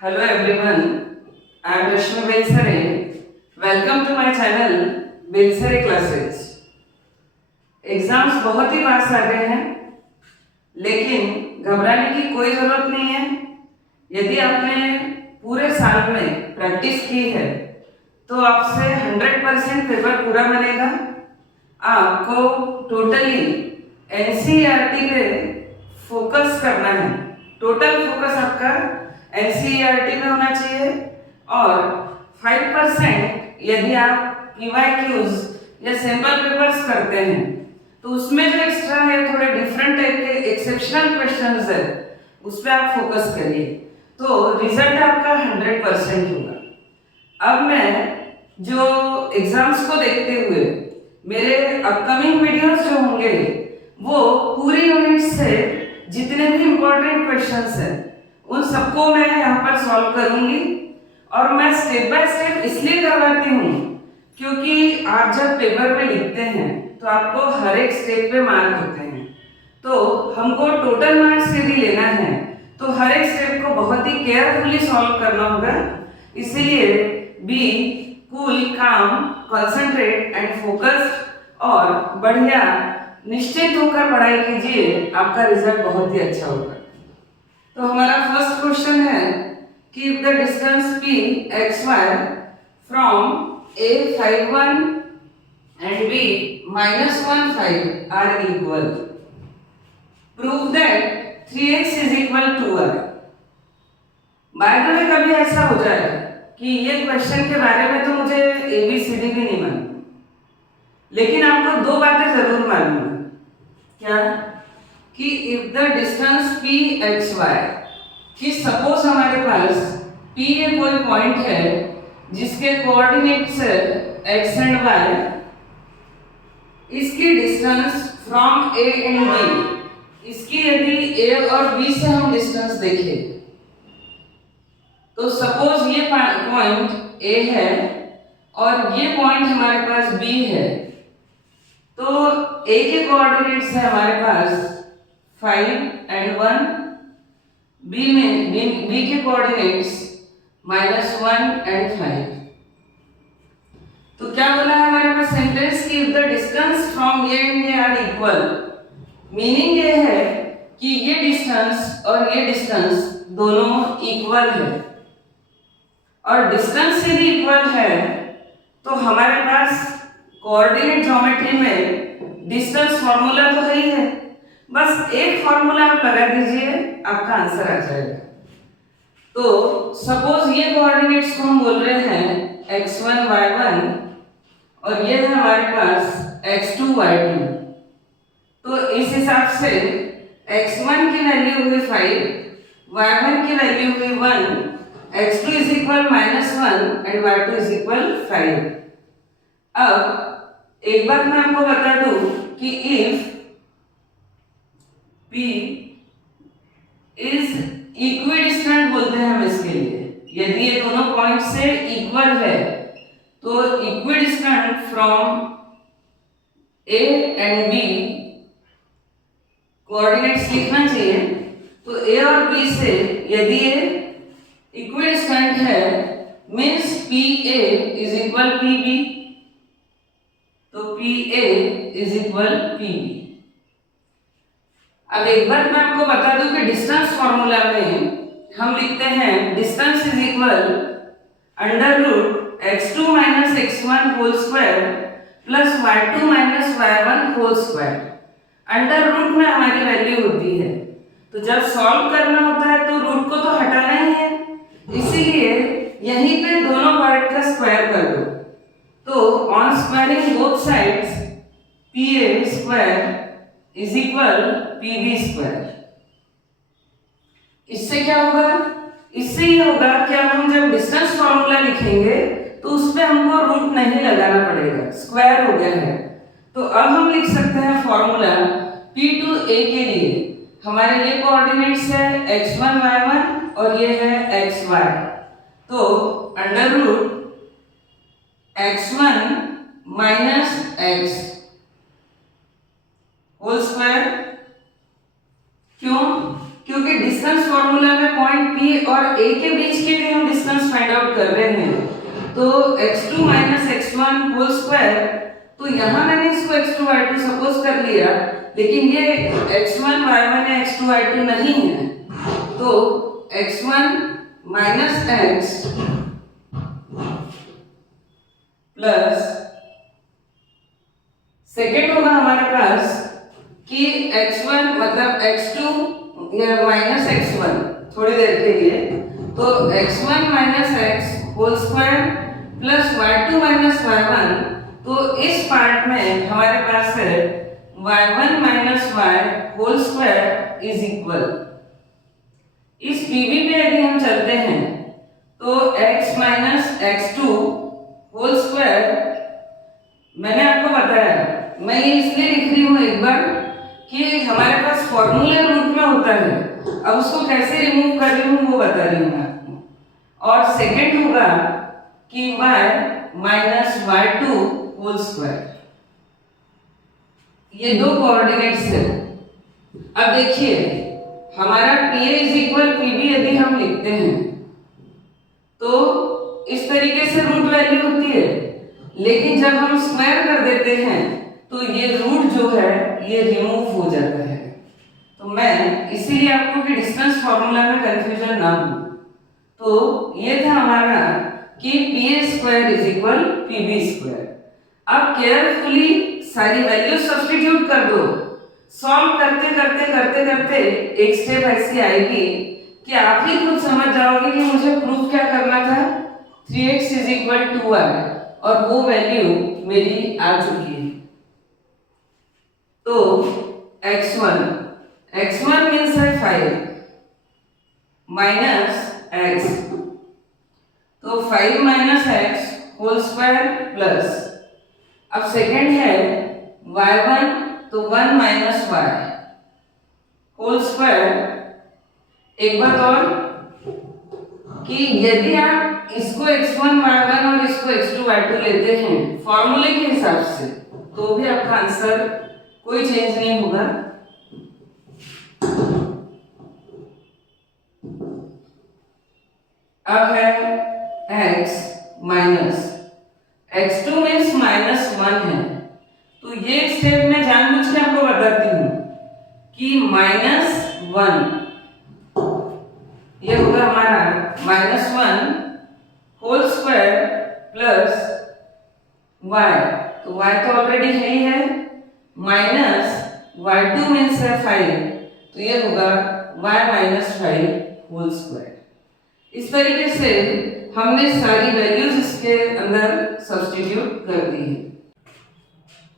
Hello everyone, I am Rashmi Belsare. Welcome to my channel Belsare Classes. Exams बहुत ही पास आ गए हैं, लेकिन घबराने की कोई ज़रूरत नहीं है। यदि आपने पूरे साल में प्रैक्टिस की है तो आपसे 100% पेपर पूरा बनेगा। आपको टोटली एनसीईआरटी पे फोकस करना है। टोटल फोकस आपका एनसीईआरटी में होना चाहिए और 5% यदि आप पीवाईक्यूज या सैंपल पेपर्स करते हैं तो उसमें जो एक्स्ट्रा है, थोड़े डिफरेंट टाइप के एक्सेप्शनल क्वेश्चंस है, उस पर आप फोकस करिए तो रिजल्ट आपका 100% होगा। अब मैं जो एग्जाम्स को देखते हुए मेरे अपकमिंग वीडियोस जो होंगे वो पूरी यूनिट से जितने भी इम्पोर्टेंट क्वेश्चंस हैं उन सबको मैं यहाँ पर सॉल्व करूंगी। और मैं स्टेप बाय स्टेप इसलिए करवाती हूँ क्योंकि आप जब पेपर में लिखते हैं तो आपको हर एक स्टेप पे मार्क होते हैं, तो हमको टोटल मार्क्स यदि लेना है तो हर एक स्टेप को बहुत ही केयरफुली सॉल्व करना होगा। इसीलिए बी कूल, काम, कंसंट्रेट एंड फोकस्ड और बढ़िया निश्चित होकर पढ़ाई कीजिए, आपका रिजल्ट बहुत ही अच्छा होगा। तो हमारा फर्स्ट क्वेश्चन है कि the distance P X Y from A51 and B -15 are equal. Prove that 3x is equal to y. By the way कभी ऐसा हो जाए कि ये क्वेश्चन के बारे में तो मुझे ABCD भी नहीं मालूम, लेकिन आपको दो बातें जरूर मालूम है। क्या? कि if the distance P X Y, कि सपोज हमारे पास P ये कोई पॉइंट है जिसके कोऑर्डिनेट्स है x एंड y, इसकी distance from A and B, इसकी यदि A और B से हम डिस्टेंस देखें तो सपोज ये पॉइंट A है और ये पॉइंट हमारे पास B है, तो A के कोऑर्डिनेट्स है हमारे पास 5 एंड 1, B के कोऑर्डिनेट्स -1 एंड 5। तो क्या बोला है हमारे पास सेंटेंस की the distance from A and A R equal. Meaning ये है कि ये डिस्टेंस और ये डिस्टेंस दोनों इक्वल है, और डिस्टेंस यदि इक्वल है तो हमारे पास कोऑर्डिनेट ज्योमेट्री में डिस्टेंस फॉर्मूला तो है ही है, बस एक फॉर्मूला आप लगा दीजिए, आपका आंसर आ जाएगा। तो सपोज ये कोऑर्डिनेट्स को हम बोल रहे हैं x1 y1 और ये है हमारे पास x2 y2। तो इस हिसाब से x1 की वैल्यू हुई 5, y1 की वैल्यू हुई 1, x2 is equal -1 and y2 is equal 5। अब एक बात मैं आपको बता दूं कि इफ p इज इक्विडिस्टेंट बोलते हैं हम इसके लिए, यदि ये दोनों पॉइंट से इक्वल है तो equidistant from A and B coordinates लिखना चाहिए। तो A और B से यदि ये इक्विडिस्टेंट है means PA is equal PB, तो PA इज इक्वल PB। अब एक बार मैं आपको बता दूं कि डिस्टेंस फॉर्मूला में हम लिखते हैं distance is equal under root x2 minus x1 whole square plus y2 minus y1 whole square. Under root में हमारी वैल्यू होती है, तो जब सॉल्व करना होता है तो रूट को तो हटाना ही है, इसीलिए यहीं पे दोनों पार्ट का स्क्वायर कर दो। तो on squaring both sides PA square is equal PB square. इससे क्या होगा? इससे ये होगा कि अब हम जब डिस्टेंस फॉर्मूला लिखेंगे तो उसमें हमको रूट नहीं लगाना पड़ेगा, स्क्वायर हो गया है। तो अब हम लिख सकते हैं फॉर्मूला P टू A के लिए। हमारे ये कोऑर्डिनेट्स है x1 y1 और ये है xy, तो under root x1 minus x whole square. क्यों? क्योंकि डिस्टेंस फॉर्मूला में पॉइंट P और A के बीच की तो x2 minus x1 whole square, तो यहाँ मैंने इसको x2 y2 सपोज कर लिया, लेकिन ये x1 y1 या x2 y2 नहीं है, तो x1 minus x plus second होगा हमारे पास कि x1 मतलब x2 या माइनस x1 थोड़ी देर के लिए, तो x1 minus x whole square plus y2 minus y1, तो इस पार्ट में हमारे पास है y1 minus y whole square is equal, इस pb पे यदि हम चलते हैं तो x minus x2 whole square, मैंने आपको बताया, मैं ये इसलिए लिख रही हूँ एक बार कि हमारे पास फॉर्मूले रूप में होता है, अब उसको कैसे रिमूव कर रही हूँ वो बता रही हूँ आपको। और सेकेंड होगा कि y minus y2 whole square, ये दो कोऑर्डिनेट्स है। अब देखिए हमारा PA इज इक्वल PB यदि हम लिखते हैं तो इस तरीके से रूट वैल्यू होती है, लेकिन जब हम स्क्वायर कर देते हैं तो ये रूट जो है ये रिमूव हो जाता है। तो मैं इसीलिए आपको कि डिस्टेंस फॉर्मूला में कंफ्यूजन ना हो, तो ये था हमारा कि PA square is equal PB square. अब केयरफुली सारी वैल्यू सब्स्टिट्यूट कर दो, सॉल्व करते करते करते करते एक स्टेप ऐसी आएगी कि आप ही खुद समझ जाओगे कि मुझे प्रूफ क्या करना था, 3x इज इक्वल 2y, और वो वैल्यू मेरी आ चुकी है। तो x1 मीन्स है 5 माइनस x, तो 5 minus x whole square plus, अब सेकेंड है y1, तो 1 माइनस y होल स्क्वायर। एक बात और कि यदि आप इसको x1 y1 और इसको x2 y2 लेते हैं फॉर्मूले के हिसाब से, तो भी आपका आंसर कोई चेंज नहीं होगा। अब है x minus x2 means minus 1 है, तो ये स्टेप मैं जानबूझ के आपको बताती हूँ कि -1 ये होगा हमारा -1 होल स्क्वायर प्लस y, तो y तो ऑलरेडी है ही है, माइनस y2 मीन्स है 5, तो ये होगा y माइनस 5 होल स्क्वायर। इस तरीके से हमने सारी वैल्यूज इसके अंदर सब्स्टिट्यूट कर दी है।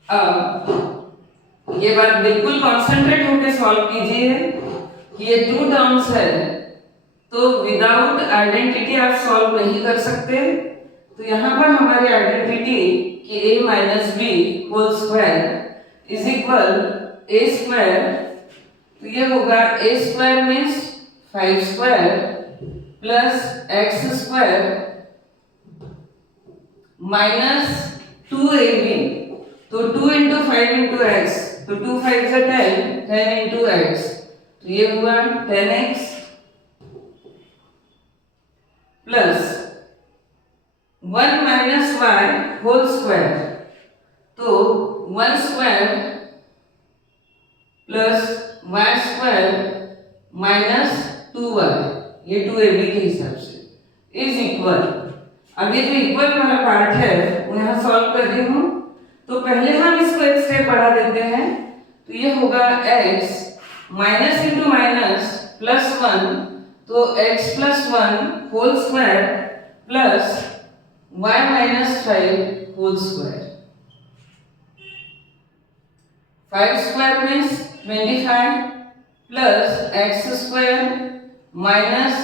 अब ये बात बिल्कुल कॉन्सेंट्रेट होकर सॉल्व कीजिए कि ये 2 टर्म्स है, तो विदाउट आइडेंटिटी आप सॉल्व नहीं कर सकते। तो यहाँ पर हमारी आइडेंटिटी कि a minus B whole square is equal a square, तो ये होगा a square means 5 square plus x square minus 2ab, तो 2 इंटू 5 इंटू x, तो 2 5 से 10 इंटू x, तो ये हुआ 10x plus 1 minus y whole square, तो 1 square plus y square minus 2y, ये 2ab के हिसाब से इज इक्वल। अब ये जो इक्वल वाला पार्ट है वो यहाँ सॉल्व कर रही हूँ, तो पहले हम इसको एक स्टेप बढ़ा देते हैं, तो ये होगा x minus into minus plus 1, तो x plus 1 whole square plus y minus 5 whole square. 5 square means 25 plus x square minus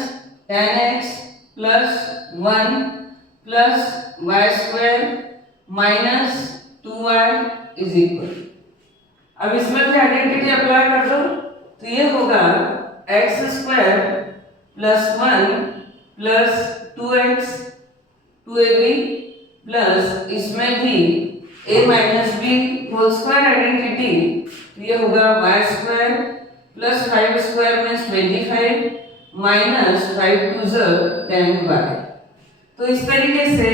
10x plus 1 plus y square minus 2y is equal. अब इसमें भी आइडेंटिटी अप्लाई कर दो, तो ये होगा x square plus 1 plus 2x 2ab plus इसमें भी a minus B whole square identity, तो ये होगा y square plus 5 square means 25 minus 5 2 10y। तो इस तरीके से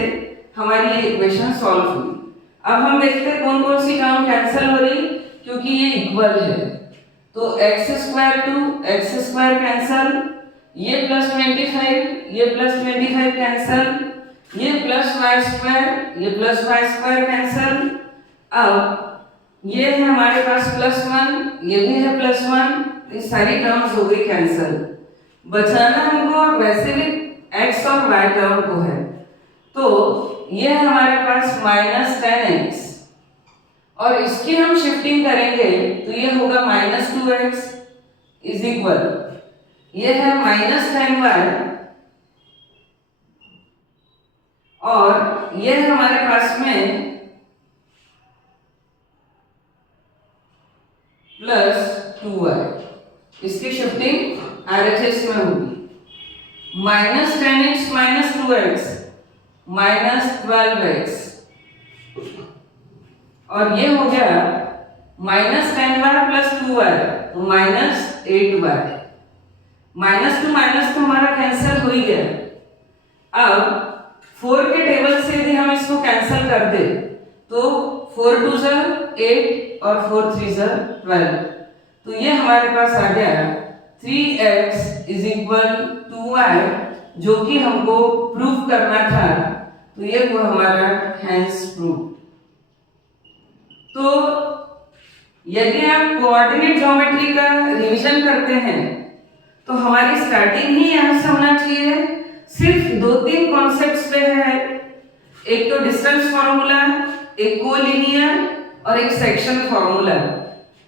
हमारी ये इक्वेशन सॉल्व हुई। अब हम देखते हैं कौन कौन सी टर्म कैंसिल हो रही, क्योंकि ये इक्वल है। तो X square to X square cancel, ये प्लस 25, ये प्लस 25 कैंसिल, ये प्लस वाई स्क्वायर, ये प्लस वाई स्क्वायर कैंसिल। अब ये है हमारे पास +1, ये भी है +1, ये सारी टर्म्स हो गई कैंसिल। बचाना हमको वैसे भी x और y टर्म को है, तो ये है हमारे पास -10x, और इसकी हम शिफ्टिंग करेंगे तो ये होगा -2x इज इक्वल, ये है -10y, और ये है हमारे पास में +2y। इसकी शिफ्टिंग RHS में होगी। -10x -2x -12x, और ये हो गया -10y + 2y, तो -8y। -2 हमारा कैंसिल हो ही गया। अब 4 के टेबल से यदि हम इसको कैंसिल कर दे तो 4 2 8 और 4 3 12, तो ये हमारे पास आ गया 3x = 2y, जो कि हमको प्रूफ करना था, तो ये वो हमारा हैंस प्रूफ। तो यदि आप कोऑर्डिनेट ज्योमेट्री का रिवीजन करते हैं तो हमारी स्टार्टिंग ही यहाँ से होना चाहिए। सिर्फ 2-3 कॉन्सेप्ट्स पे है, एक तो डिस्टेंस फॉर्मूला, एक कोलिनियर और एक सेक्शन फॉर्मूला।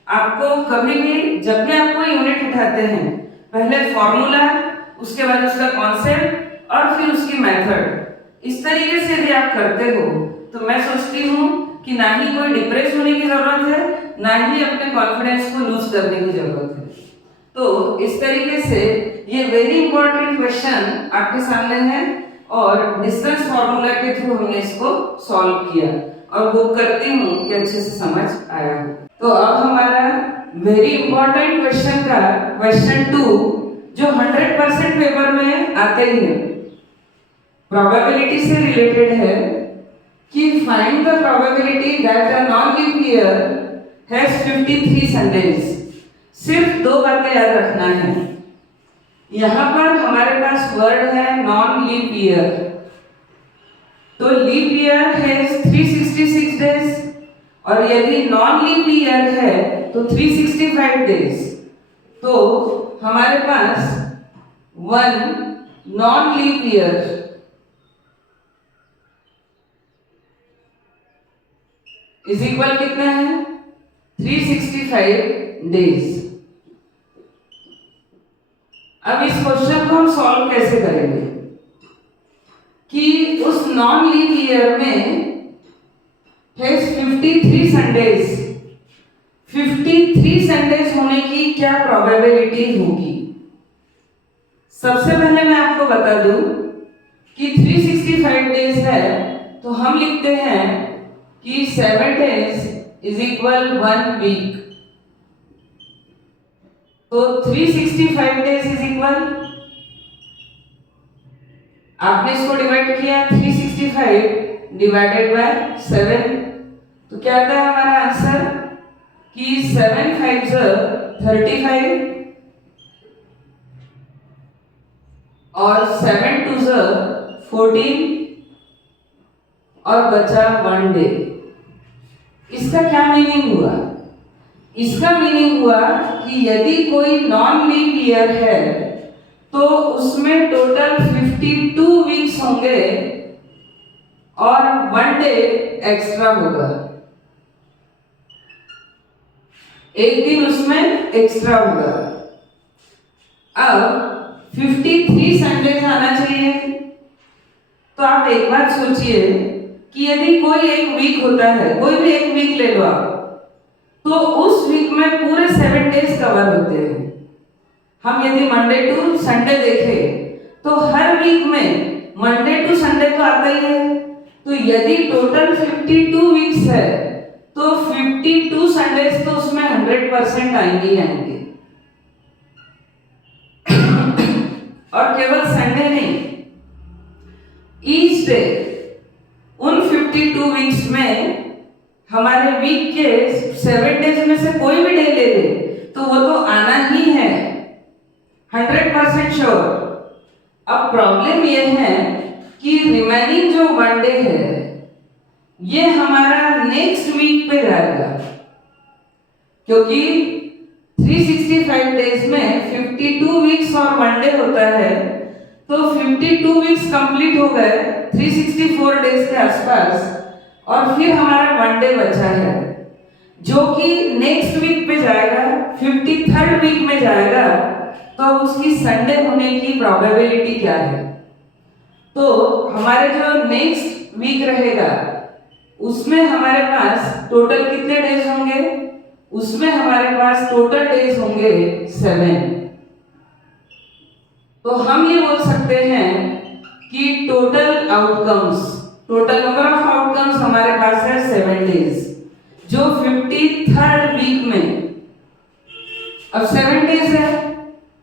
आपको कभी भी जब भी आप कोई यूनिट उठाते हैं, पहले फॉर्मूला, उसके बाद उसका कॉन्सेप्ट और फिर उसकी मेथड, इस तरीके से यदि आप करते हो तो मैं सोचती हूँ कि ना ही कोई डिप्रेस होने की जरूरत है, ना ही अपने कॉन्फिडेंस को लूज करने की जरूरत है। तो इस तरीके से ये वेरी इंपॉर्टेंट क्वेश्चन आपके सामने है, और डिस्टेंस फॉर्मूला के थ्रू हमने इसको सॉल्व किया, और वो करती हूँ कि अच्छे से समझ आया हो। तो अब हमारा वेरी इंपॉर्टेंट क्वेश्चन का क्वेश्चन 2, जो 100% पेपर में आते ही है, प्रोबेबिलिटी से रिलेटेड है कि find the probability that a non leap year has 53 Sundays. सिर्फ 2 बातें याद रखना है। यहाँ पर हमारे पास वर्ड है नॉन लीप ईयर, तो लीप ईयर है 366 डेज, और यदि नॉन लीप ईयर है तो 365 डेज। तो हमारे पास 1 non leap year is equal कितना है 365 डेज। अब इस क्वेश्चन को हम सॉल्व कैसे करेंगे कि उस नॉन लीप ईयर में है 53 संडेज, 53 संडेज होने की क्या प्रोबेबिलिटी होगी। सबसे पहले मैं आपको बता दूं कि 365 डेज है, तो हम लिखते हैं कि 7 डेज इज इक्वल 1 वीक। तो 365 डेज इज इक्वल, आपने इसको डिवाइड किया 365 डिवाइडेड बाय 7, तो क्या आता है हमारा आंसर कि 7 5 35 और 7 2 14 और बचा 1 डे। इसका क्या मीनिंग हुआ? इसका मीनिंग हुआ कि यदि कोई नॉन लीप ईयर है तो उसमें टोटल 52 वीक्स होंगे और 1 डे एक्स्ट्रा होगा, एक दिन उसमें एक्स्ट्रा होगा। अब 53 संडेज आना चाहिए, तो आप एक बात सोचिए कि यदि कोई एक वीक होता है, कोई भी एक वीक ले लो आप, तो उस वीक में पूरे 7 डेज कवर होते हैं। हम यदि मंडे टू संडे देखें तो हर वीक में मंडे टू संडे तो आता ही है, तो यदि टोटल 52 वीक्स है तो 52 संडेज तो उसमें 100% आएंगे ही आएंगे। और केवल संडे नहीं, ईच डे श्योर। अब प्रॉब्लम ये है कि रिमेनिंग जो 1 डे है ये हमारा नेक्स्ट वीक पे जाएगा, क्योंकि 365 डेज में 52 वीक्स और 1 डे होता है, तो 52 वीक्स कंप्लीट हो गए 364 डेज के आसपास, और फिर हमारा 1 डे बचा है जो कि नेक्स्ट वीक पे जाएगा, 53rd वीक में जाएगा। तो अब उसकी संडे होने की प्रोबेबिलिटी क्या है? तो हमारे जो नेक्स्ट वीक रहेगा उसमें हमारे पास टोटल कितने डेज होंगे? उसमें हमारे पास टोटल डेज होंगे 7। तो हम ये बोल सकते हैं कि टोटल नंबर ऑफ आउटकम्स हमारे पास है 7 डेज, जो 53rd वीक में। अब 7 डेज है,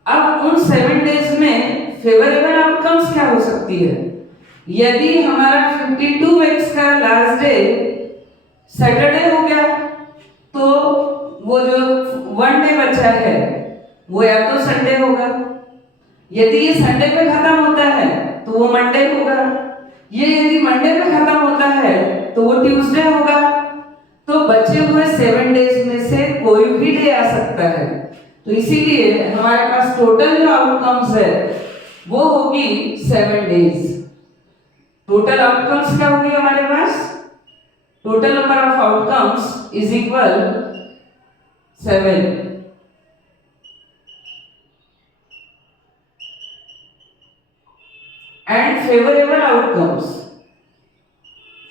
अब उन 7 डेज में फेवरेबल आउटकम्स क्या हो सकती है? यदि हमारा 52 वीक्स का लास्ट डे सैटरडे हो गया, तो वो जो 1 डे बचा है वो या तो संडे होगा, यदि ये संडे पे खत्म होता है तो वो मंडे होगा, ये यदि मंडे पे खत्म होता है तो वो ट्यूसडे होगा। तो बचे हुए 7 डेज में से कोई भी डे आ सकता है। तो इसीलिए हमारे पास टोटल जो आउटकम्स है वो होगी 7 डेज। टोटल आउटकम्स क्या होगी हमारे पास? Total number of outcomes is equal 7। And favourable outcomes,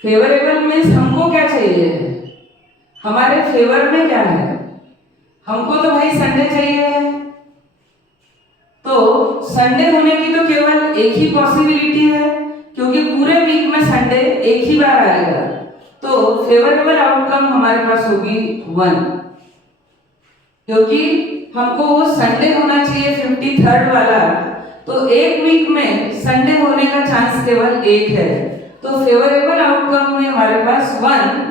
favourable means हमको क्या चाहिए है, हमारे फेवर में क्या है? हमको तो भाई संडे चाहिए है। तो संडे होने की तो केवल एक ही पॉसिबिलिटी है, क्योंकि पूरे वीक में संडे एक ही बार आएगा। तो फेवरेबल आउटकम हमारे पास होगी 1, क्योंकि हमको वो संडे होना चाहिए 53rd वाला, तो एक वीक में संडे होने का चांस केवल 1 है। तो फेवरेबल आउटकम में हमारे पास 1,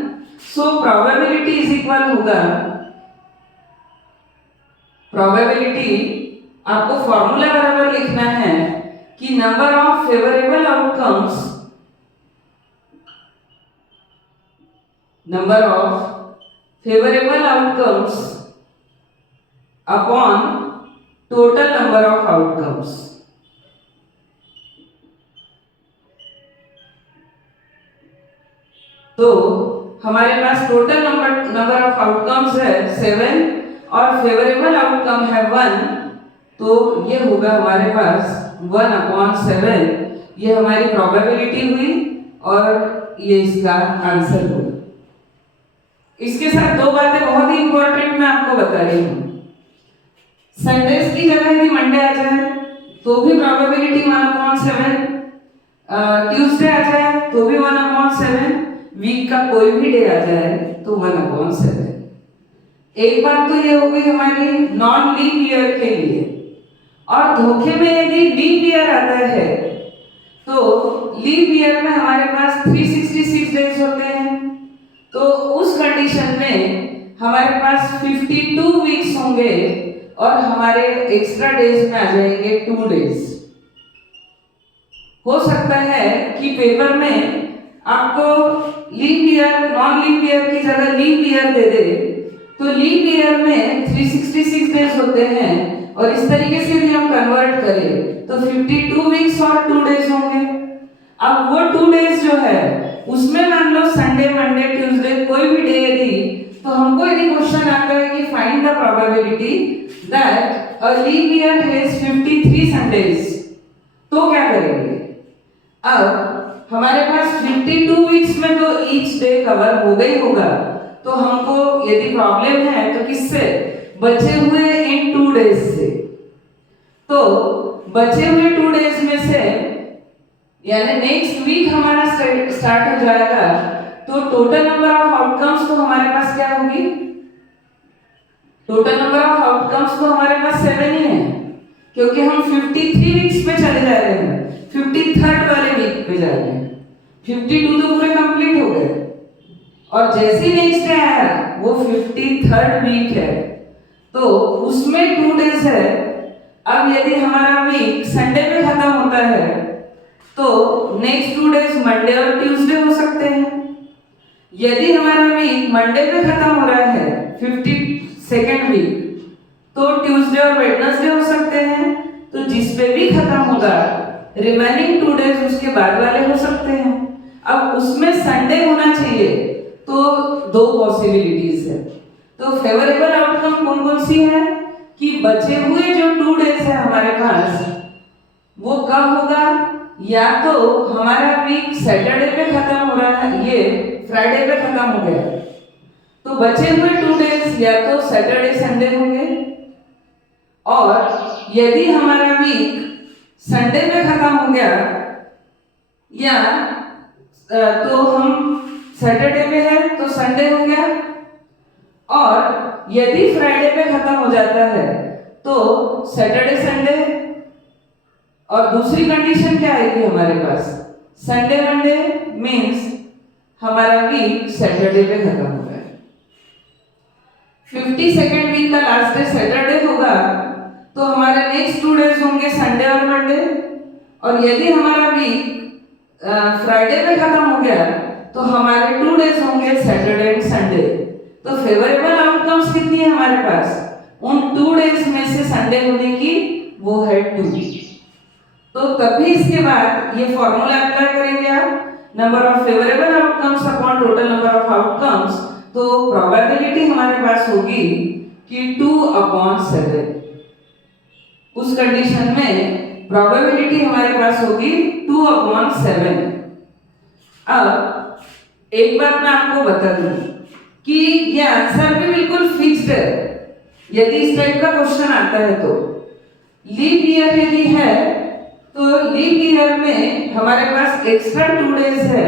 सो प्रोबेबिलिटी इज इक्वल होगा, प्रोबेबिलिटी आपको फॉर्मूला बराबर लिखना है कि number of favourable outcomes, number of favourable outcomes upon total number of outcomes. तो हमारे पास टोटल नंबर ऑफ आउटकम्स है 7 और फेवरेबल आउटकम है 1, तो ये होगा हमारे पास 1/7। ये हमारी प्रोबेबिलिटी हुई और ये इसका आंसर हुआ। इसके साथ 2 बातें बहुत ही इंपॉर्टेंट मैं आपको बता रही हूँ। संडेज की जगह यदि मंडे आ जाए तो भी प्रोबेबिलिटी 1/7, ट्यूसडे आ जाए तो भी 1/7, वीक का कोई भी डे आ जाए तो 1/7। एक बात तो ये हो गई हमारी नॉन लीप ईयर के लिए। और धोखे में यदि लीप ईयर आता है तो लीप ईयर में हमारे पास 366 डेज होते हैं, तो उस कंडीशन में हमारे पास 52 वीक्स होंगे और हमारे एक्स्ट्रा डेज में आ जाएंगे 2 डेज। हो सकता है कि पेपर में आपको leap year, non leap year की जगह लीप ईयर दे दे, तो लीप ईयर में 366 डेज होते हैं और इस तरीके से भी हम कन्वर्ट करें तो 52 वीक्स और 2 डेज होंगे। अब वो 2 डेज जो है उसमें मान लो संडे, मंडे, ट्यूसडे कोई भी डे यदि, तो हमको यदि क्वेश्चन आता है कि find the probability that a leap year has 53 Sundays, तो क्या करेंगे? अब हमारे पास 52 वीक्स में तो ईच डे कवर हो गई होगा, तो हमको यदि प्रॉब्लम है तो किससे? बचे हुए इन 2 डेज से। तो बचे हुए 2 डेज में से यानी नेक्स्ट वीक हमारा स्टार्ट हो जाएगा, तो टोटल नंबर ऑफ आउटकम्स तो हमारे पास क्या होगी? टोटल नंबर ऑफ आउटकम्स तो हमारे पास 7 ही है, क्योंकि हम 53 वीक्स पे चले जा रहे हैं, 53rd वाले वीक पे जा रहे हैं। 52 तो पूरे कंप्लीट हो गए और जैसे ही नेक्स्ट डे आया वो 53rd वीक है, तो उसमें 2 डेज है। अब यदि हमारा वीक संडे पे खत्म होता है तो नेक्स्ट 2 डेज मंडे और ट्यूसडे हो सकते हैं। यदि हमारा वीक मंडे पे खत्म हो रहा है 52nd वीक, तो ट्यूसडे और वेडनेसडे हो सकते हैं। तो जिस पे भी खत्म होगा रिमेनिंग 2 डेज उसके बाद वाले हो सकते हैं। अब उसमें संडे होना चाहिए, तो 2 पॉसिबिलिटीज है। तो फेवरेबल आउटकम कौन कौन सी है कि बचे हुए जो 2 डेज है हमारे पास वो कब होगा, या तो हमारा वीक सैटरडे पे खत्म हो रहा है, ये फ्राइडे पे खत्म हो गया, तो बचे हुए 2 डेज या तो सैटरडे संडे होंगे। और यदि हमारा वीक संडे पे खत्म हो गया या तो हम सैटरडे पे है तो संडे हो गया, और यदि फ्राइडे पे खत्म हो जाता है तो सैटरडे संडे। और दूसरी कंडीशन क्या आएगी हमारे पास, संडे मंडे मीन्स हमारा वीक सैटरडे पे खत्म हो गया। 52nd वीक का लास्ट डे सैटरडे होगा, तो हमारे नेक्स्ट 2 डेज होंगे संडे और मंडे। और यदि हमारा वीक फ्राइडे पे खत्म हो गया तो हमारे 2 डेज होंगे सैटरडे एंड संडे। तो फेवरेबल आउटकम्स कितनी है हमारे पास, उन 2 डेज में से संडे होने की वो है 2। तो तभी इसके बाद ये फॉर्मूला अप्लाई करेंगे आप, number of favourable outcomes upon total number of outcomes. तो प्रोबेबिलिटी हमारे पास होगी कि 2/7। उस कंडीशन में प्रोबेबिलिटी हमारे पास होगी 2/7। अब एक बात मैं आपको बता दूं कि ये आंसर भी बिल्कुल फिक्स्ड है। यदि इस टाइप का क्वेश्चन आता है तो लीप ईयर यदि है तो लीप ईयर में हमारे पास एक्स्ट्रा 2 डेज है,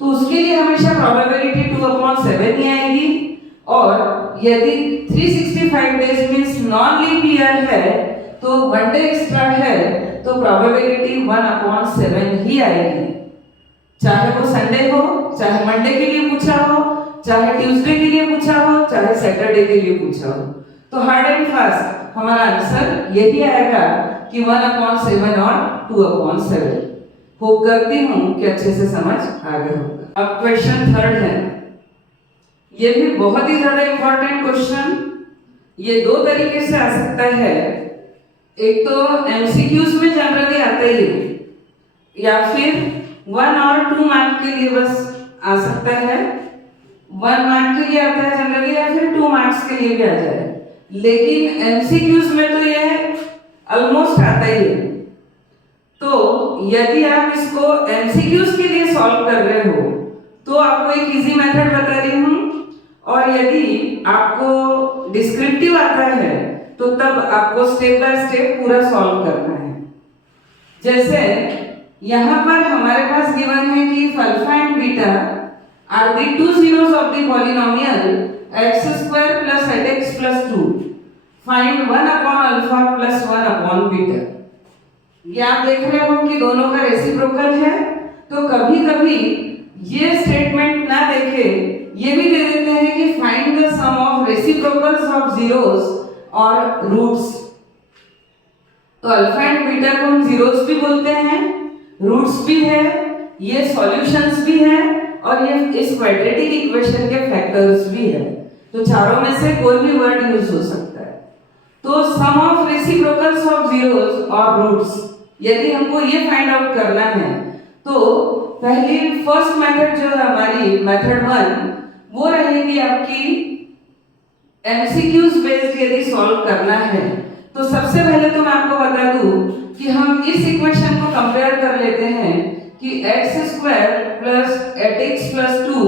तो उसके लिए हमेशा प्रोबेबिलिटी 2/7 ही आएगी। और यदि 365 days means non leap year है तो 1 डे एक्स्ट्रा है, तो प्रोबेबिलिटी 1/7 ही आएगी। चाहे वो संडे हो, चाहे मंडे के लिए पूछा हो, चाहे ट्यूसडे के लिए पूछा हो, चाहे सैटरडे के लिए पूछा हो। तो हार्ड एंड फास्ट हमारा आंसर यही आएगा कि 1/7 और 2/7। होप करती हूँ कि अच्छे से समझ आ गया होगा। अब क्वेश्चन 3 है, ये भी बहुत ही ज्यादा इंपॉर्टेंट क्वेश्चन। ये 2 तरीके से आ सकता है, एक तो एमसीक्यूज में जनरली आता ही है, या फिर 1 और 2 मार्क के लिए बस आ सकता है। 1 मार्क के लिए आता है जनरली, या फिर 2 मार्क्स के लिए भी आ जाए। लेकिन एमसीक्यूज में तो यह ऑलमोस्ट आता ही है। तो यदि आप इसको एमसीक्यूज के लिए सॉल्व कर रहे हो तो आपको एक इजी मेथड बता रही हूँ, और यदि आपको डिस्क्रिप्टिव आता है तो तब आपको स्टेप बाय स्टेप पूरा सॉल्व करना है। जैसे यहाँ पर हमारे पास गिवन है कि alpha and beta are the 2 zeros of the polynomial x² plus 8x plus 2. Find 1/alpha plus 1/beta. ये आप देख रहे हो कि दोनों का रेसिप्रोकल है, तो कभी कभी ये स्टेटमेंट ना देखे ये भी दे देते हैं कि find the sum of reciprocals of zeros और रूट्स। तो अल्फा एंड बीटा को हम जीरोस भी बोलते हैं, रूट्स भी है, ये सॉल्यूशंस भी है, और ये इस क्वाड्रेटिक इक्वेशन के फैक्टर्स भी है। तो चारों में से कोई भी वर्ड यूज हो सकता है। तो सम ऑफ रेसिप्रोकल्स ऑफ जीरोस और रूट्स यदि हमको ये फाइंड आउट करना है, तो पहली फर्स्ट मेथड जो है हमारी मेथड 1 वो रहेगी आपकी एमसीक्यूज बेस्ड। यदि सॉल्व करना है तो सबसे पहले तो मैं आपको बता दूं कि हम इस इक्वेशन को कंपेयर कर लेते हैं कि x² plus 8x plus 2,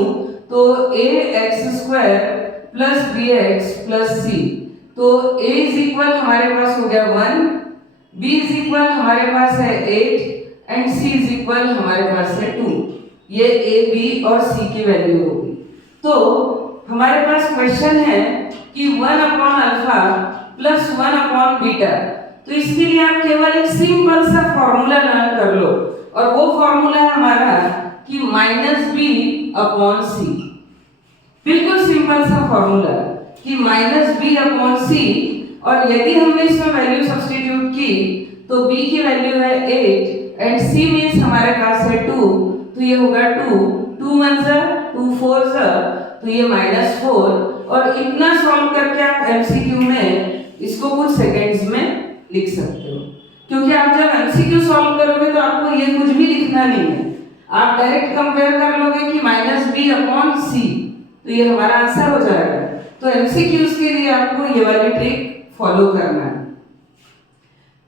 तो ax² plus bx plus c। तो a इज इक्वल हमारे पास हो गया 1, b इज इक्वल हमारे पास है 8 एंड c इज इक्वल हमारे पास है 2। ये a, b और c की वैल्यू होगी। तो हमारे पास क्वेश्चन है कि 1/alpha plus 1/beta। तो इसके लिए आप केवल एक सिंपल सा फॉर्मूला लर्न कर लो, और वो फॉर्मूला है हमारा कि -b/c। बिल्कुल सिंपल सा फॉर्मूला कि -b/c, और यदि हमने इसमें वैल्यू सब्स्टिट्यूट की तो b की वैल्यू है 8 एंड c मींस हमारे पास है 2, तो ये होगा 2, 2 1 जा 2 4 जा, तो ये -4। और इतना सॉल्व करके आप एमसीक्यू में इसको कुछ सेकंड्स में लिख सकते हो, क्योंकि आप जब एमसीक्यू सॉल्व करोगे तो आपको ये कुछ भी लिखना नहीं है, आप डायरेक्ट कंपेयर कर लोगे कि -b/c, तो ये हमारा आंसर हो जाएगा। तो एमसीक्यूज के लिए आपको ये वाली ट्रिक फॉलो करना है।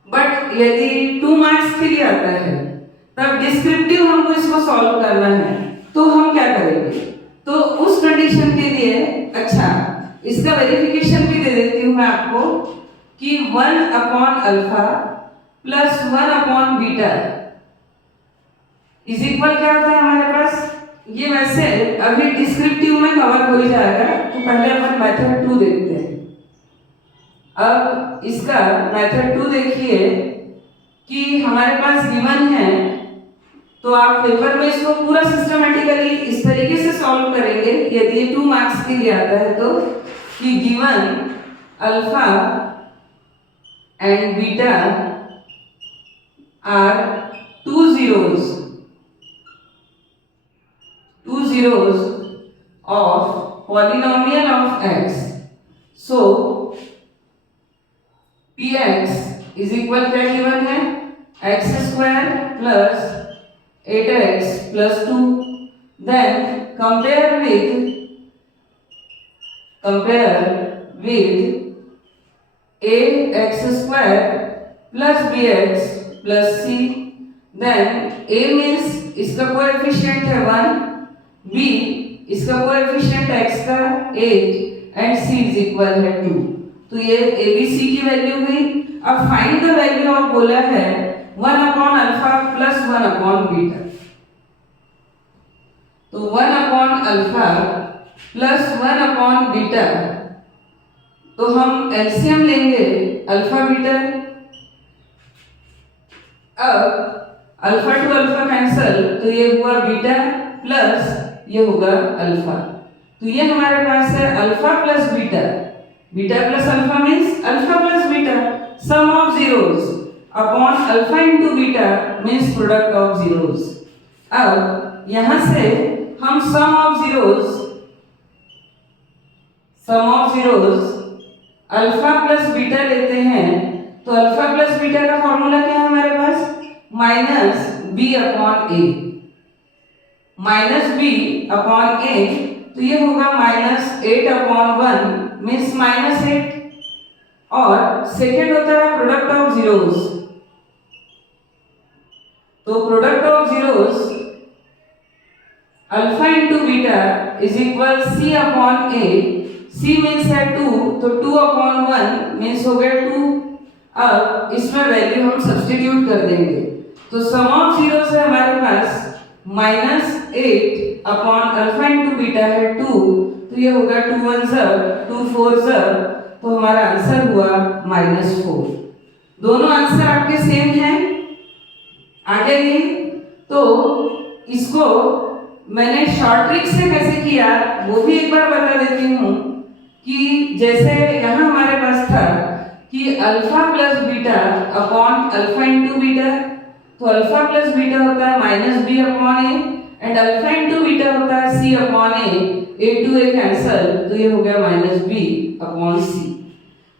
बट यदि 2 मार्क्स के लिए आता है तब डिस्क्रिप्टिव हमको इसको सॉल्व करना है, तो हम क्या करेंगे? तो उस कंडीशन के लिए अच्छा इसका वेरिफिकेशन भी दे देती हूँ मैं आपको कि 1/α प्लस 1/β इज इक्वल क्या होता है हमारे पास? ये वैसे अभी डिस्क्रिप्टिव में कवर हो ही जाएगा, तो पहले अपन मेथड 2 देखते हैं। अब इसका मेथड 2 देखिए कि हमारे पास गिवन है, तो आप पेपर में इसको पूरा सिस्टमैटिकली इस तरीके से सॉल्व करेंगे यदि ये 2 मार्क्स के लिए आता है तो, कि given alpha and beta are two zeros of polynomial of x, so px is equal क्या गिवन है? x square plus 8x plus 2, then compare with ax square plus bx plus c, then a means इसका coefficient है 1, b इसका coefficient x का 8 and c is equal है 2, तो ये abc की वैल्यू हुई। अब फाइंड द वैल्यू ऑफ बोला है 1/α प्लस 1/β, तो 1/α प्लस 1/β, तो हम एलसीएम लेंगे अल्फा बीटा। अब अल्फा टू अल्फा कैंसल, तो ये हुआ बीटा प्लस ये होगा अल्फा, तो ये हमारे पास है alpha plus beta, beta plus alpha means alpha plus beta, sum of zeros upon alpha into beta means product of zeros. अब यहां से हम sum of zeros alpha plus beta लेते हैं, तो अल्फा प्लस बीटा का फॉर्मूला क्या है हमारे पास? -b/a, -b/a, तो ये होगा -8/1 मींस -8, और सेकेंड होता है प्रोडक्ट ऑफ जीरोस, तो product of zeros alpha into beta is equal c/a, c means है 2, तो 2/1 मींस हो गया 2। अब इसमें वैल्यू हम सब्स्टिट्यूट कर देंगे, तो सम ऑफ जीरोस है हमारे पास -8/अल्फा इंटू बीटा है 2, तो ये होगा 2 1 जा 2 4 जा, तो हमारा आंसर हुआ -4। दोनों आंसर आपके सेम हैं। आगे भी तो इसको मैंने शॉर्ट ट्रिक से कैसे किया वो भी एक बार बता देती हूँ, कि जैसे यहाँ हमारे पास था कि alpha plus beta upon alpha into beta, तो अल्फा प्लस बीटा होता है -b/a and alpha into beta होता है c/a, a to a cancel, तो ये हो गया -b/c।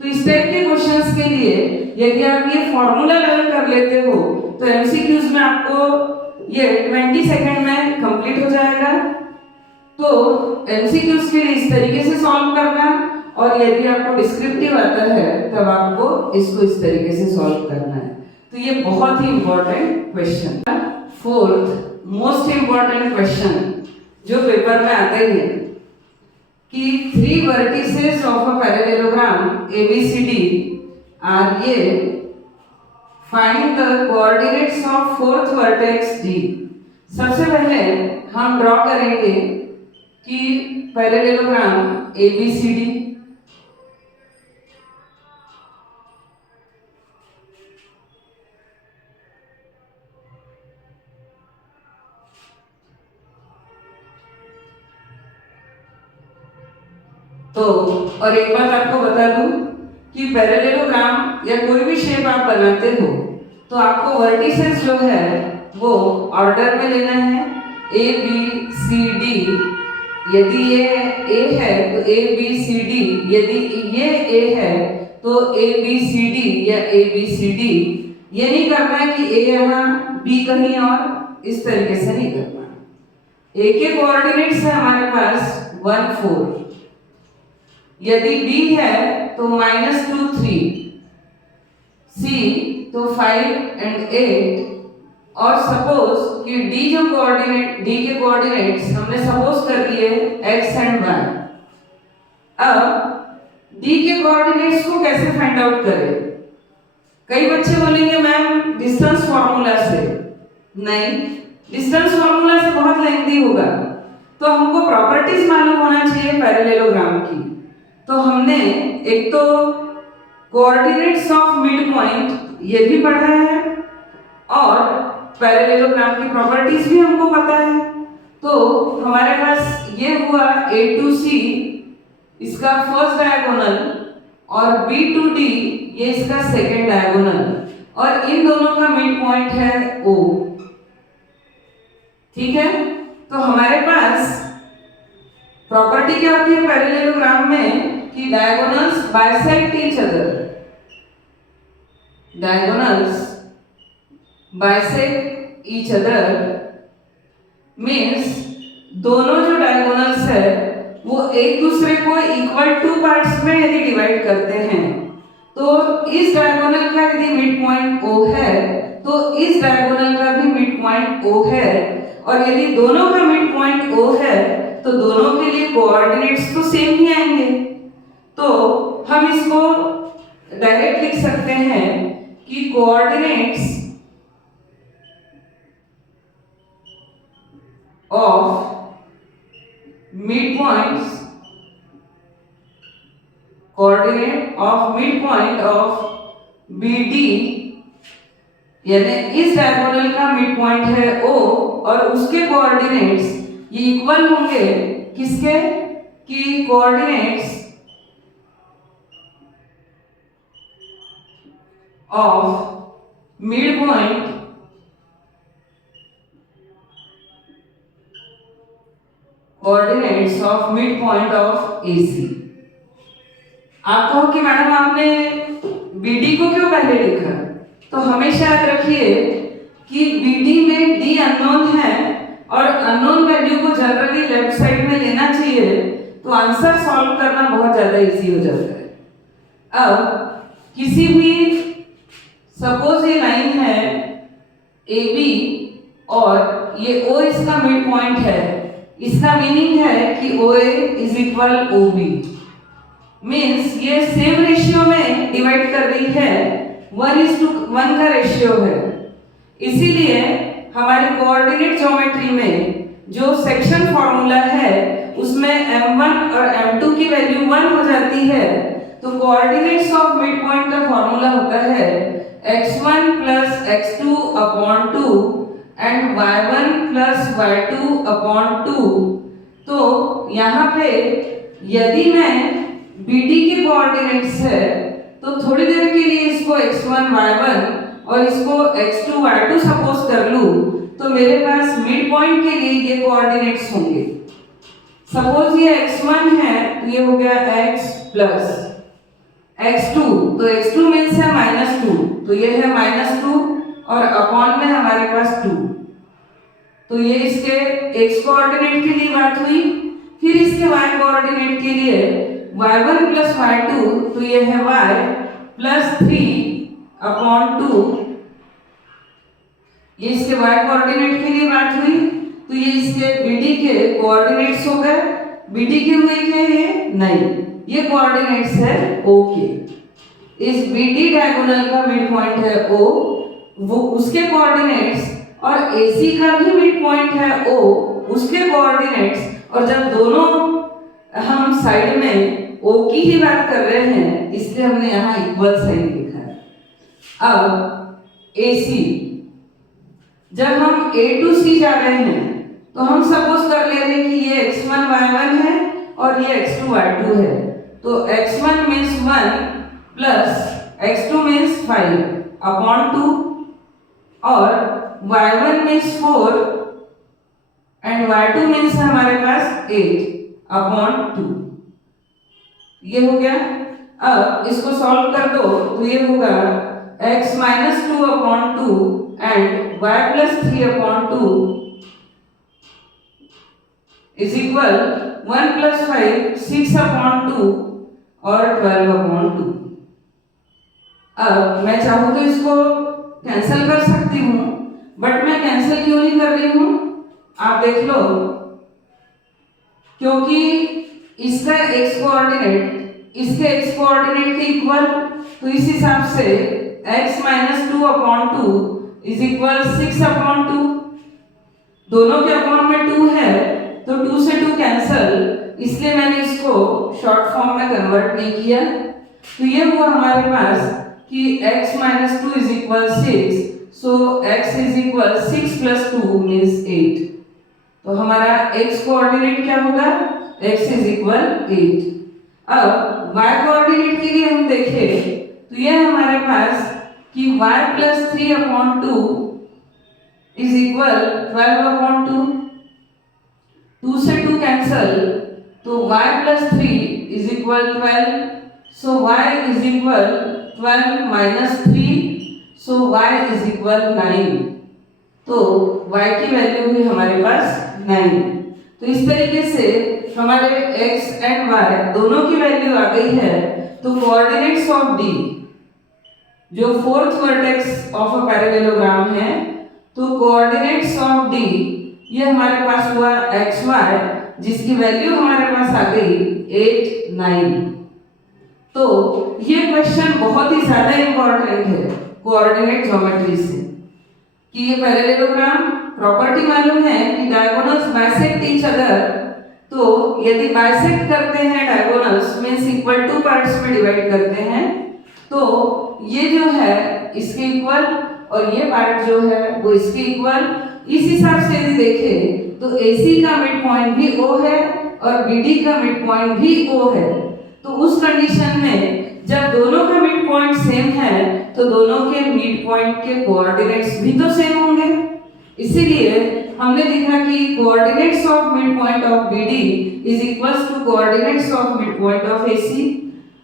तो इस टाइप के क्वेश्चंस के लिए यदि आप ये फॉर्मूला लर्न कर लेते हो तो एमसीक्यूज में आपको ये 20 सेकंड में कंप्लीट हो जाएगा। तो एमसीक्यूज के लिए इस तरीके से सॉल्व करना, और यदि आपको डिस्क्रिप्टिव आता है तब आपको इसको इस तरीके से सॉल्व करना है। तो ये बहुत ही important question. Fourth most important question जो पेपर में आते हैं कि 3 vertices of a parallelogram ABCD are ये, find the coordinates of fourth vertex D। सबसे पहले हम ड्रॉ करेंगे कि पैरेललोग्राम ABCD, तो और एक बात आपको बता दूं कि पैरेललोग्राम या कोई भी शेप आप बनाते हो तो आपको वर्टिसेस जो है वो ऑर्डर में लेना है, ए बी सी डी। यदि ये ए है तो ए बी सी डी, यदि ये ए है तो ए बी सी डी या ए बी सी डी। ये नहीं करना है कि ए यहाँ बी कहीं और, इस तरीके से नहीं करना। ए के कोऑर्डिनेट्स है हमारे पास 1 4, यदि बी है तो -2 3, सी तो 5 and 8। और सपोज कि डी के कोऑर्डिनेट्स हमने सपोज कर दिए x एंड y। अब डी के कोऑर्डिनेट्स को कैसे फाइंड आउट करें? कई बच्चे बोलेंगे मैम डिस्टेंस फॉर्मूला से। नहीं, डिस्टेंस फॉर्मूला से बहुत लेंथी होगा, तो हमको प्रॉपर्टीज मालूम होना चाहिए पैरेललोग्राम की। तो हमने एक तो कोऑर्डिनेट्स ऑफ मिड पॉइंट ये भी पढ़ा है और पैरेललोग्राम की प्रॉपर्टीज भी हमको पता है। तो हमारे पास ये हुआ A to C इसका फर्स्ट डायगोनल और B to D ये इसका सेकंड डायगोनल, और इन दोनों का मिड पॉइंट है O। ठीक है, तो हमारे पास प्रॉपर्टी क्या होती है पैरेललोग्राम में कि diagonals bisect each other. Diagonals bisect each other means दोनों जो डायगोनल्स है वो एक दूसरे को इक्वल 2 पार्ट्स में यदि डिवाइड करते हैं तो इस डायगोनल का यदि मिड पॉइंट O है तो इस डायगोनल का भी मिड पॉइंट O है, और यदि दोनों का मिड पॉइंट O है तो दोनों के लिए कोऑर्डिनेट्स तो सेम ही आएंगे। तो हम इसको डायरेक्ट लिख सकते हैं कि coordinates of mid points, coordinate of mid point of BD, यानी इस डायगोनल का मिड पॉइंट है O और उसके कोऑर्डिनेट्स ये इक्वल होंगे किसके, कि coordinates of mid point coordinates of mid point of AC। आप कहो कि मैडम आपने BD को क्यों पहले लिखा? तो हमेशा याद रखिए कि BD में D अननोन है और अननोन वैल्यू को जनरली लेफ्ट साइड में लेना चाहिए, तो आंसर सॉल्व करना बहुत ज्यादा इजी हो जाता है। अब किसी भी सपोज ये लाइन है AB और ये O इसका मिड पॉइंट है, इसका मीनिंग है कि OA is equal OB, means ये सेम रेशियो में डिवाइड कर रही है, 1:1 का रेशियो है। इसीलिए हमारी कोऑर्डिनेट ज्योमेट्री में जो सेक्शन फॉर्मूला है उसमें m1 और m2 की वैल्यू 1 हो जाती है। तो कोऑर्डिनेट्स ऑफ मिड पॉइंट का फॉर्मूला होता है x1 plus x2 upon 2 and y1 plus y2 upon 2। तो यहाँ पे यदि मैं BD के कोऑर्डिनेट्स है तो थोड़ी देर के लिए इसको x1 y1 और इसको x2 y2 सपोज कर लूँ तो मेरे पास मिड पॉइंट के लिए ये कोऑर्डिनेट्स होंगे। सपोज ये x1 है तो ये हो गया x प्लस x2, तो x2 मीन्स है -2, तो ये है -2 और अपॉन में हमारे पास 2। तो ये इसके x कोऑर्डिनेट के लिए बात हुई। फिर इसके y कोऑर्डिनेट के लिए y1 प्लस y2, तो ये है y प्लस 3 अपॉन 2। ये इसके y कोऑर्डिनेट के लिए बात हुई। तो ये इसके BD के कोऑर्डिनेट्स हो गए। BD के हुए क्या है? नहीं, ये कोऑर्डिनेट्स है O के। इस BD डायगोनल का मिड पॉइंट है O, वो उसके कोऑर्डिनेट्स, और AC का भी मिड पॉइंट है O, उसके कोऑर्डिनेट्स। और जब दोनों हम साइड में O की ही बात कर रहे हैं इसलिए हमने यहाँ इक्वल साइन लिखा है। अब AC, जब हम A to C जा रहे हैं तो हम सपोज कर ले रहे हैं कि ये x1 y1 है और ये x2 y2 है। तो x1 means 1 plus x2 means 5 upon 2 और y1 means 4 and y2 means हमारे पास 8 अपॉन 2। ये हो गया। अब इसको सॉल्व कर दो तो ये होगा x minus 2 upon 2 and y plus 3 upon 2 is equal 1 plus 5 6 upon 2 और 12 अपॉन 2। अब मैं चाहूँ तो इसको कैंसिल कर सकती हूँ, बट मैं कैंसिल क्यों नहीं कर रही हूँ आप देख लो, क्योंकि इसका x कोऑर्डिनेट इसके x कोऑर्डिनेट के इक्वल, तो इस हिसाब से x minus 2 upon 2 is equal 6 upon 2। दोनों के अपॉन में 2 है तो 2 से 2 कैंसल, इसलिए मैंने इसको शॉर्ट फॉर्म में कन्वर्ट नहीं किया। तो ये हुआ हमारे पास कि x minus 2 is equal 6, so x is equal 6 plus 2 means 8। तो हमारा x कोऑर्डिनेट क्या होगा, x इज इक्वल 8। अब y कोऑर्डिनेट के लिए हम देखें तो यह हमारे पास कि y plus 3 upon 2 is equal 12 upon 2। 2 से 2 कैंसल, तो y plus 3 is equal 12, so y is equal 12 minus 3, so y is equal 9। तो y की वैल्यू हुई हमारे पास 9। तो इस तरीके से हमारे x एंड y दोनों की वैल्यू आ गई है। तो कोऑर्डिनेट्स ऑफ D जो fourth vertex of a parallelogram है, तो कोऑर्डिनेट्स ऑफ D ये हमारे पास हुआ xy, जिसकी वैल्यू हमारे पास आ गई 8 9। तो ये क्वेश्चन बहुत ही ज्यादा इंपॉर्टेंट है कोऑर्डिनेट ज्योमेट्री से, कि ये पैरेललोग्राम प्रॉपर्टी मालूम है कि डायगोनल्स बाइसेक्ट ईच अदर। तो यदि बाइसेक्ट करते हैं diagonals means equal two parts में डिवाइड करते हैं, तो ये जो है इसके इक्वल और ये पार्ट जो है वो इसके इक्वल। इस हिसाब से यदि देखें तो AC का मिड पॉइंट भी O है और BD का मिड पॉइंट भी O है। तो उस कंडीशन में जब दोनों का मिड पॉइंट सेम है तो दोनों के मिड पॉइंट के कोऑर्डिनेट्स भी तो सेम होंगे। इसीलिए हमने लिखा कि coordinates of mid point of BD is equals to coordinates of mid point of AC।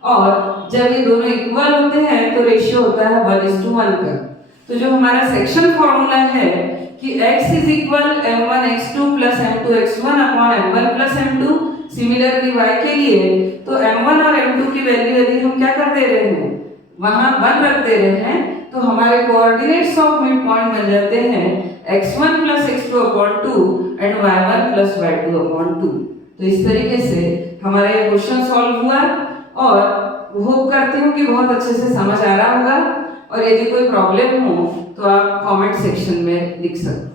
और जब ये दोनों इक्वल होते हैं तो रेशियो होता है 1:1 का। तो जो हमारा सेक्शन फॉर्मूला है कि x is equal m1 x2 plus m2 x1 upon m1 plus m2, similarly y के लिए तो m1 और m2 की वैल्यू यदि हम क्या कर दे रहे हैं वहां 1 रख दे रहे हैं, तो हमारे कोऑर्डिनेट्स ऑफ मिड पॉइंट बन जाते हैं x1 plus x2 upon 2 and y1 plus y2 upon 2। तो इस तरीके से हमारा ये क्वेश्चन सॉल्व हुआ और होप करती हूँ कि बहुत अच्छे से समझ आ रहा होगा। और यदि कोई प्रॉब्लम हो तो आप कमेंट सेक्शन में लिख सकते हैं।